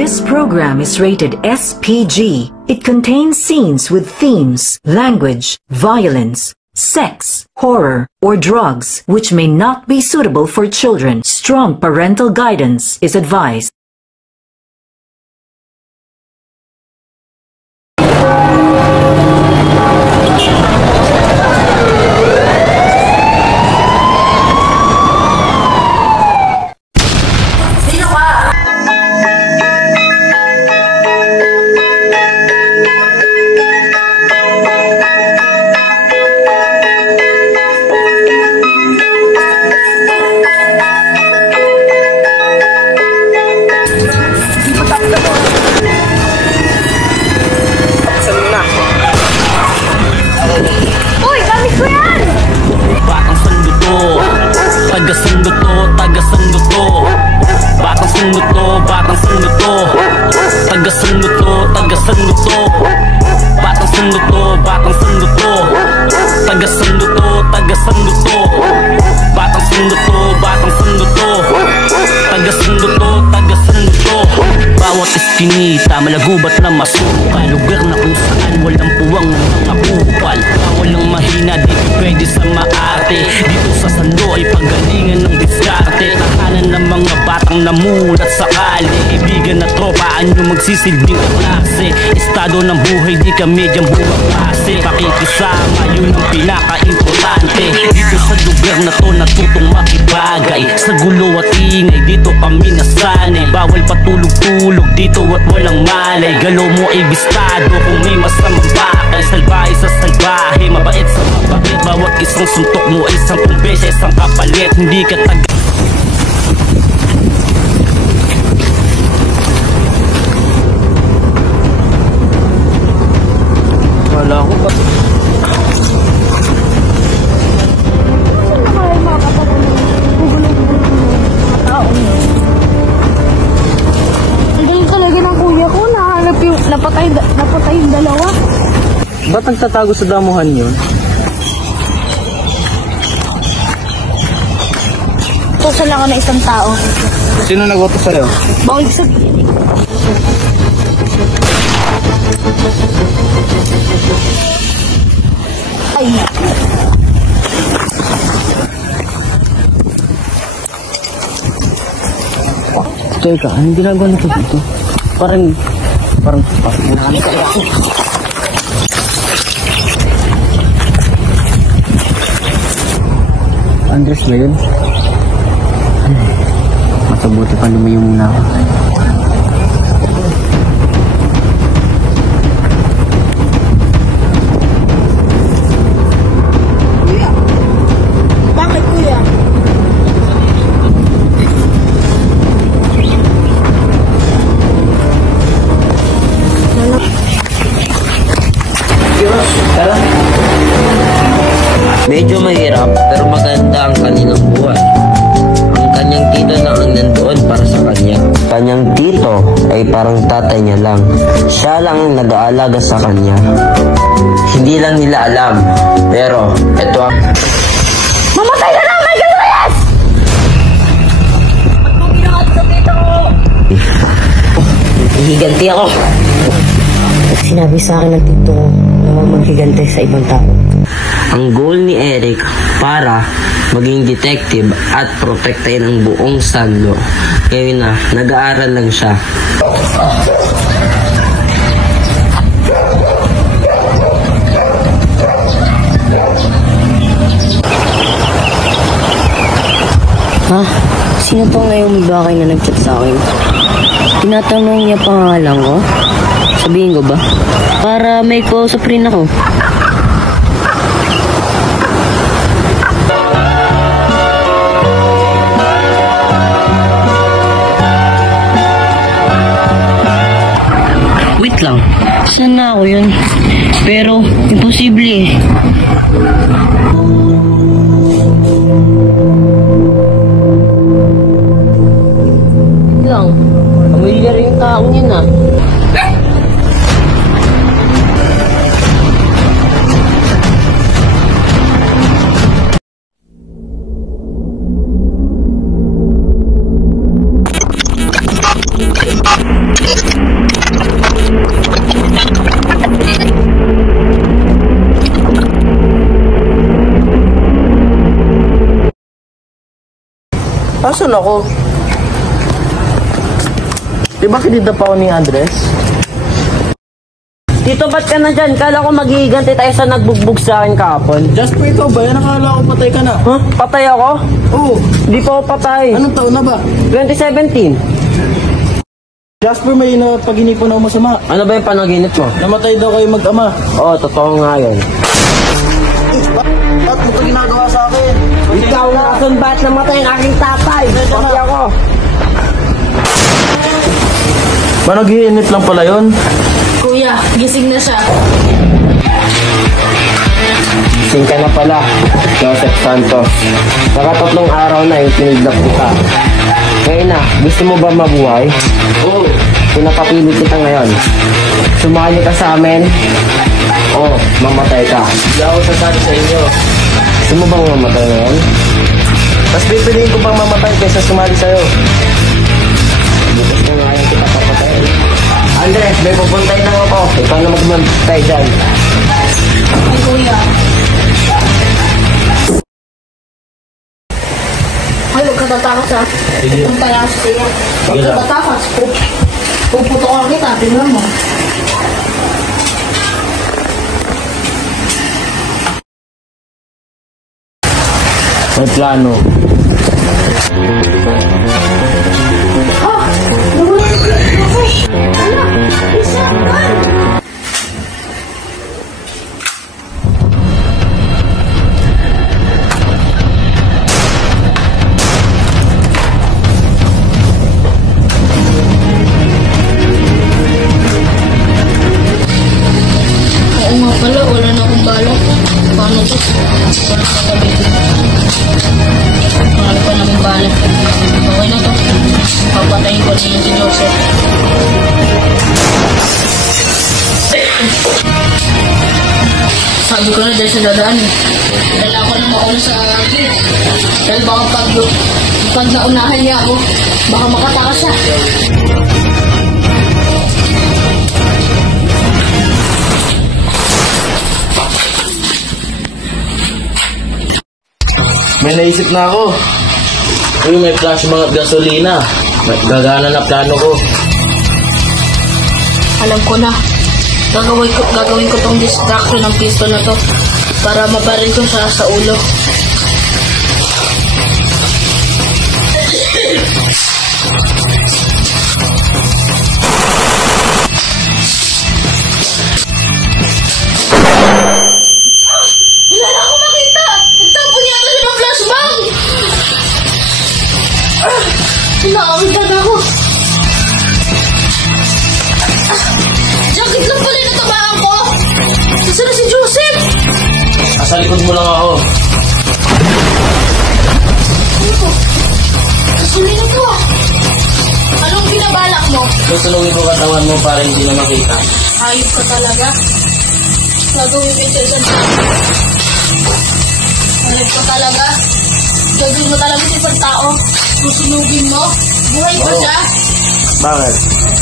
This program is rated SPG. It contains scenes with themes, language, violence, sex, horror, or drugs, which may not be suitable for children. Strong parental guidance is advised. Kinita, malagubat na masukal, lugar na kung saan walang puwang ng mga kupal. Walang mahina dito pwede sa maarte, dito sa sando ay pagalingan ng diskarte. Tahanan ng mga batang namulat sa kali, ibigan na tropa, anyo magsisilbing klase. Estado ng buhay, di kami dyan buwang klase, pakikisama yun ang pinaka-importante. Dito sa lugar na to natutong makibagay, sa gulo at ingay dito kami nasanay. Bawal patulog-tulog dito at walang malay, galaw mo ay bistado kung may masamang bakay. Salbahe sa salbahe, mabait sa mabait, bawat isang suntok mo ay 10 beses ang kapalit. Hindi ka taga wala ko pa. Napatay yung dalawa. Ba't nagtatago sa damuhan yun? Tusa lang ako ng isang tao. Sino nag-utos sa'yo? Bawal sa... Ay. Teka, anong ginagawa nito dito? Parang hinahanap ka ako. Andres ba yun? Matabuti pa lumayo muna ako. Kuya! Bakit kuya? Medyo mahirap pero maganda ang kanilang buhay. Ang kanyang tito na ang nandoon para sa kanya. Kanyang tito ay parang tatay niya lang. Siya lang ang nag-aalaga sa kanya. Hindi lang nila alam, pero ito ang... Mamatay na lang! May gano'n! Ba't mo ginawa sa tito ko? Hihiganti ako. Sinabi sa akin ng tito na huwag maghigante sa ibang tao. Ang goal ni Eric para maging detective at protektahin ang buong sando. Ngayon na, nag-aaral lang siya. Ha? Sino tong Naomi Bakay na nag-chat sa akin? Tinatanong niya pangalan ko? Sabihin ko ba? Para may kausap rin ako. Wait lang. Sana ako yun? Pero, imposible eh. Lang. Pamilya rin yung taong yun ah. Asan ako? Di ba kinidnap ako ni Andres? Tito, ba't ka na dyan? Kala ko maghihiganti tayo sa nagbugbog sa akin kahapon. Jasper, ikaw ba yan? Nakala ko patay ka na. Huh? Patay ako? Oo. Di pa ako patay. Anong taon na ba? 2017. Jasper, may napaginipan ako masama. Ano ba yung panaginip mo? Namatay daw kayo mag-ama. Oo, totoo nga yun. Ba't mo ito ginagawa sa akin? Ikaw na kung ba't namatay ang aking tatay? Pati ako. Panaginip lang pala yun? Kuya, gising na siya. Gising ka na pala, Joseph Santos. Nakatatlong araw na yung tinidnap kita. Ngayon na, gusto mo ba mabuhay? Oo. Pinapapilit kita ngayon. Sumali ka sa amin, o mamatay ka. Hindi ako sasali sa inyo. Gusto mo bang mamatay ngayon? Mas pipiliin ko pang mamatay kaysa sumali sa'yo. Bukas na ngayon kita papatayin. Andres, may pupuntay lang ako. Ikaw na magmantay dyan. Ay, kuya. Ay, huwag ka tatakot ha. Punta lang sa iyo. Huwag ka tatakot. Puputok kita, tingnan mo. May plano. Ah! Nawala yung plate ako. Ala, isa naman. Oo nga pala, wala na akong bala. Paano to? Wala sa tabi ko. Marami pa namin bala. Okay na to. Papatayin ko na yun si Joseph. Sabi ko na dahil sa dadaan eh. Dahil ako na mauna sa gate. Dahil baka pag naunahan niya ako, baka makatakas siya. May naisip na ako. Uy, may flash mga gasolina. Gagana na plano ko. Alam ko na. Gagawin ko tong distraction ng pistol na to para mabaril ko siya sa ulo. Wala na ako makita! Nagtapo niya ito sa mga flashbang! Nakakagdag ako! Sakit lang pala yung natamaan ko! Saan na si Joseph? Asa likod mo lang ako. Ano to? Gasolina to ah! Anong binabalak mo? Susunugin ko katawan mo para hindi na makita. Ayos ka talaga. Gagawin mo ito dyan. Ayos ka talaga. Gagawin mo talaga sa ibang tao. Susunugin mo. Buhay pa siya. Bakit?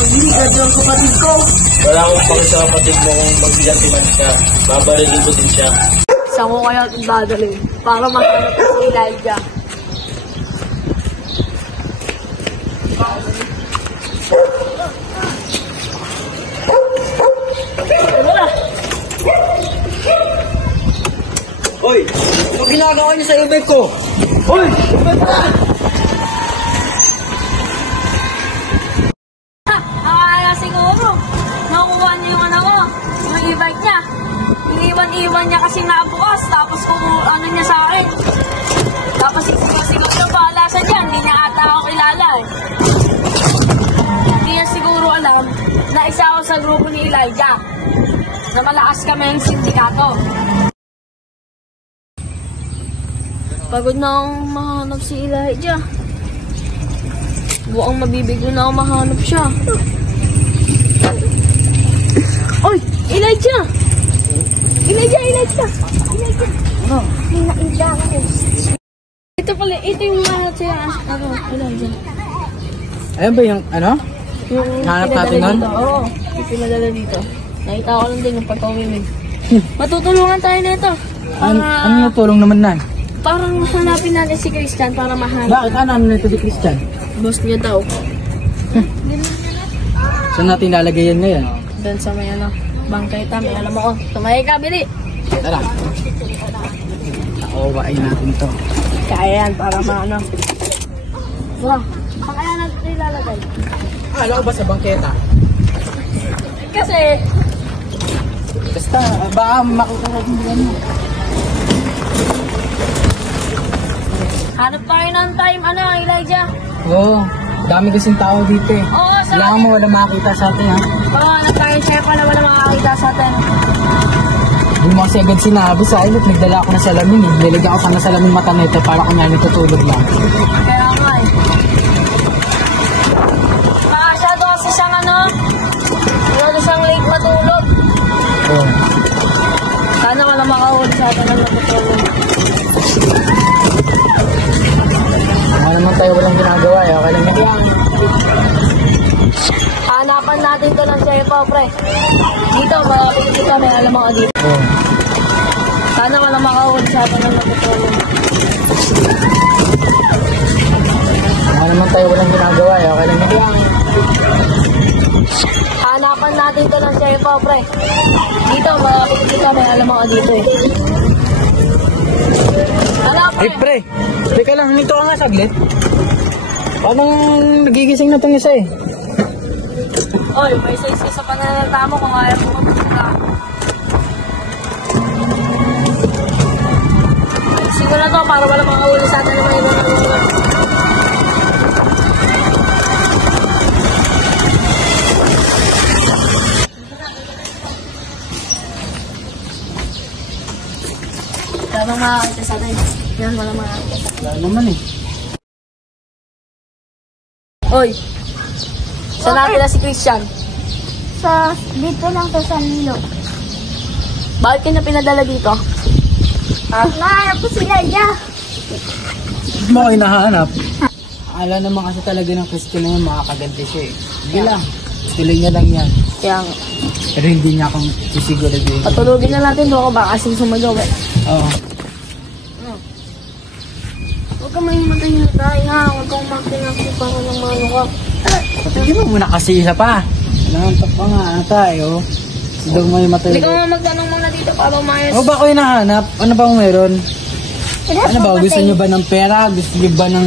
Pag-iigad yung kapatid ko. Wala akong pang sa kapatid mo kung magbigantiman siya. Babarilin ko din siya. Saan ko kaya dadalhin? Para maghanap ko si Elijah. Hoy! Ano ginagawa niyo sa ibig ko? Hoy! Akala siguro, nakuha niya yung ano ko, yung e-bike niya. Iniwan niya kasi nabukas, tapos kung ano niya sa akin. Tapos siguro na bahala sa niya, hindi niya ata ako kilala eh. Hindi niya siguro alam na isa ako sa grupo ni Elijah. Na malakas kami ng sindikato. Pagod na akong mahanap si Elijah. Buang mabibiglo na ako mahanap siya. Oy! Elijah! Elijah! Ano? May nakita ako. Ito pala, ito yung mahanap siya. Ano, Elijah. Ayan ba yung ano? Yung Hanap pinadala natin nun? dito. Oo, yung pinadala dito. Nakita ko lang din yung pagkawimig. Matutulungan tayo na ito. Ano yung tulong naman nan? Parang hanapin natin si Christian para mahanap. Bakit? Ano nito si Christian? Boss niya daw. Saan natin lalagay yan ngayon? Doon sa may ano, bangkay may alam ako. Tumahay ka, Bili. Tara. Nakuwain natin to. Kaya yan, para maano. Wow, kaya natin ilalagay. Alam ko ba sa bangketa? Kasi, Basta, baka makita natin yan mo. hanap tayo ng time, ano, Elijah? Oo. Dami kasing tao dito eh. Oo, sa Kailangan mo wala makakita sa atin ha. Oo, hanap tayo, chef, wala makakita sa atin. Hindi mo kasi agad sinabi sa akin at nagdala ako ng salamin eh. Nilagyan ko pa ng salamin mata nito para kung natutulog lang. Kaya nga eh. Masyado kasi siyang ano, masyado siyang late matulog. Oo. Sana wala makahuli sa atin ng natutulog. Ano naman tayo walang ginagawa eh. Okay lang yan. Hanapan natin ito ng chef, pre. Dito, malapit dito, may alam ako dito. Oo. Sana wala makahuli sa atin ng natutulog. Ano naman tayo walang ginagawa eh. Okay lang yan. Hanapan natin ito ng chef, pre. Dito, malapit dito, may alam ako dito eh. Ano, pre? Ay pre, teka lang, nito ka nga saglit. Parang nagigising na itong isa eh. Oy, may isa sa pananalita mo kung ayaw mo kapagpunta. Siguro na to para wala makahuli sa atin ng mga ibang mga. Wala makakita sa atin. Yan, wala makakita sa atin. Wala naman eh. Oy! Saan natin na si Christian? Dito lang to sa Nilo. Bakit ka na pinadala dito? Nahanap ko sila dyan. Hindi mo kayo nahanap. Ala naman kasi talaga ng Christian na yun, makakaganda siya eh. Sige lang, tuloy niya lang yan. Kaya Pero hindi niya akong sisiguraduhin. patulogin na natin doon ko baka kasing sumagaw eh. Oo. Huwag ka mahimatay na tayo ha. Huwag kang magpinapin para ng mano ka. Patigyan mo muna kasi isa pa. Nangantok pa nga tayo. Hindi daw may matay. Hindi ka nga magtanong muna dito para umayos. O ba ko hinahanap? Ano ba kung meron? Ano ba? Gusto niyo ba ng pera? Gusto niyo ba ng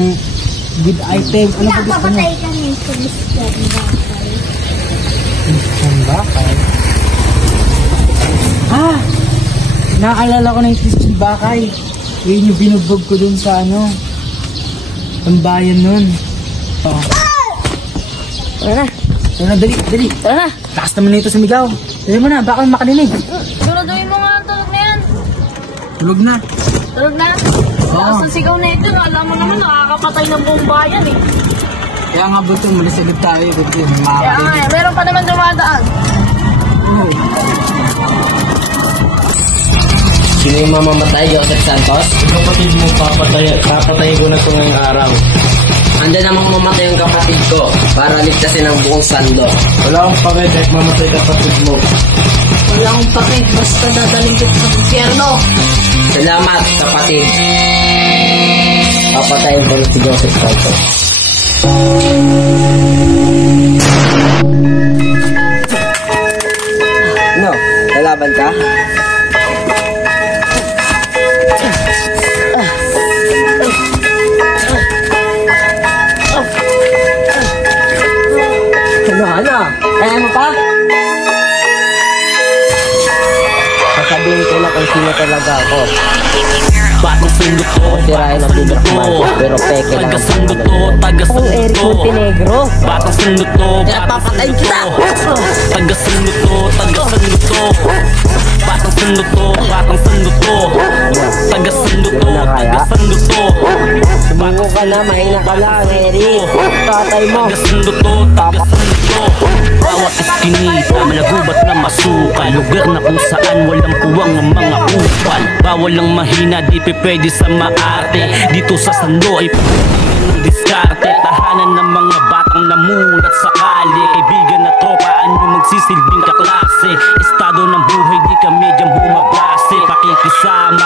good item? Ano ba gusto niyo? Papatay kami sa Christian Bakay. Christian Bakay? Ah! Nakaalala ko na yung Christian Bakay. Yun yung binugbog ko dun sa ano. Tambayan nun. Oh. Tara na. Tara na, dali, dali. Tara na. Lakas naman nito sumigaw. Dali mo na, baka makarinig. Suraduhin mo nga ang tulog na yan. Tulog na. Tulog na. Lakas ng sigaw na ito. Alam mo naman nakakapatay ng buong bayan eh. Kaya nga buto, malisilip tayo. Kasi Kaya makakarinig. nga eh. Meron pa naman dumadaan. Oo. Sino yung mamamatay, Joseph Santos? Kapatid mo, papatay ko na ito ngayong araw. Anda namang mamatay ang kapatid ko para ligtasin ang buong sando. Wala akong pakit at mamatay kapatid mo. Wala akong pakit. Basta dadaling ko sa impyerno. Salamat, kapatid. Papatayin ko si Joseph Santos. No, lalaban ka? Ano? Kaya mo pa? Sasabihin ko na kung sino talaga ako. Batang sundo to, Sirain ang bibig ko, pero peke lang ang taga-sundo to, pangalan. taga-sundo Eric to. Montenegro. Batang sundo to, papatayin kita! taga-sundo to, taga-sundo to. Batang sundo to, batang sundo to. Taga-sundo to, taga-sundo to. Sumungo ka na, mahina ka lang, Eric. Tatay mo. Taga-sundo to, taga-sundo to. Bawat iskinita, malagubat na masukal. Lugar na kung saan walang puwang ang mga upal. Bawal ang mahina, di pwede sa maarte. Dito sa Sando ay pagkakilan ng diskarte. Tahanan ng mga batang namulat sa kali. Kaibigan na tropa, ano magsisilbing kaklase. Estado ng buhay, di kami dyan bumabase. Pakikisama